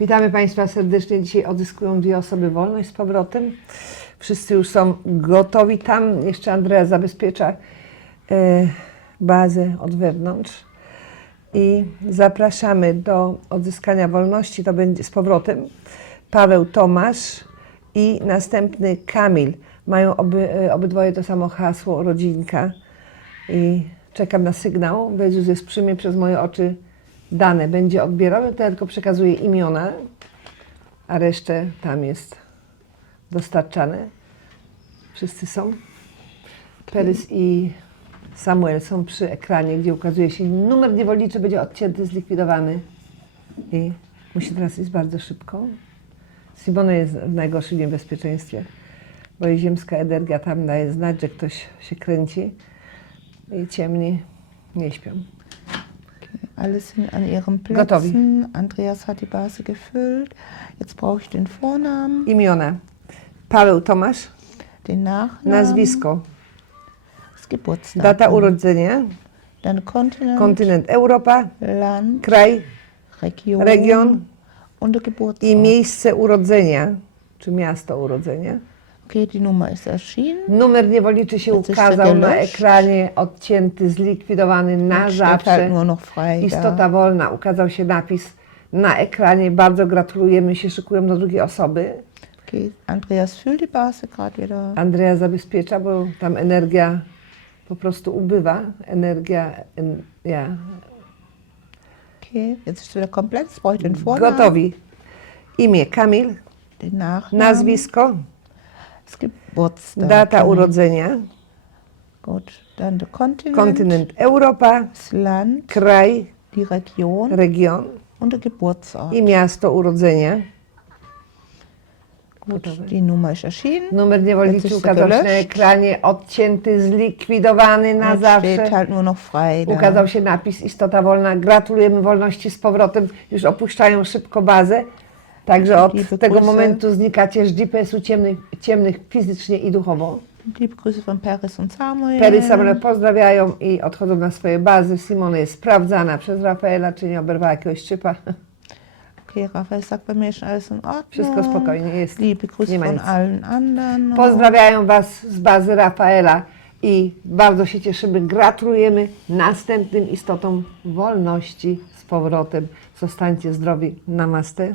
Witamy Państwa serdecznie. Dzisiaj odzyskują dwie osoby wolność z powrotem. Wszyscy już są gotowi. Tam jeszcze Andrea zabezpiecza e, bazę od wewnątrz. I zapraszamy do odzyskania wolności. To będzie z powrotem Paweł Tomasz i następny Kamil. Mają oby, e, obydwoje to samo hasło, rodzinka. I czekam na sygnał. Jezus jest przy mnie przez moje oczy dane będzie odbierane, to ja tylko przekazuję imiona, a resztę tam jest dostarczane. Wszyscy są. Perys i Samuel są przy ekranie, gdzie ukazuje się numer niewolniczy, będzie odcięty, zlikwidowany. I musi teraz iść bardzo szybko. Simona jest w najgorszym niebezpieczeństwie, bo jej ziemska energia tam daje znać, że ktoś się kręci i ciemni nie śpią. Alle sind an ihren Gotowi. Plätzen. Andreas hat die Base gefüllt. Jetzt brauche ich den Vornamen, Imiona. Paweł Tomasz, den Nachnamen, nazwisko, das Geburtsdatum, data urodzenia, dann Kontinent, kontynent. Europa, Land, kraj. Region, Region. Und Geburtsort. i miejsce urodzenia, czy miasto urodzenia. Nummer ist erschienen. Numer niewolniczy się ukazał na ekranie, odcięty, zlikwidowany na zawsze. Istota wolna, ukazał się napis na ekranie. Bardzo gratulujemy, się szykują do drugiej osoby. Andreas füllt die Base gerade wieder. Andrea zabezpiecza, bo tam energia po prostu ubywa. Energia, en, ja, Okay, jetzt ist wieder komplett. Den Vornamen, gotowi. Imię Kamil, den Nachnamen, nazwisko, das Geburtsdatum. data urodzenia, Gut, dann der Kontinent, kontynent Europa, das Land, kraj, die Region region und der Geburtsort. i miasto urodzenia. Gut, die Nummer ist erschienen. Numer niewolniczy ist ukazał się na ekranie, odcięty, zlikwidowany na Jetzt steht zawsze. halt nur noch frei da. Ukazał się napis Istota Wolna. Gratulujemy wolności z powrotem. Już opuszczają szybko bazę. Także od Liebe tego Grüße. momentu znikacie z GPS-u ciemnych, ciemnych fizycznie i duchowo. Liebe Grüße von Paris und Samuel. Perry Samuel pozdrawiają i odchodzą na swoje bazy. Simona jest sprawdzana przez Rafaela, czy nie oberwała jakiegoś szczypa. Okay, Raphael sagt bei mir schon alles in Ordnung. Wszystko spokojnie jest. Liebe Grüße Nie ma von nic. allen anderen. Pozdrawiają Was z bazy Rafaela i bardzo się cieszymy. Gratulujemy następnym istotom wolności z powrotem. Zostańcie zdrowi. Namaste.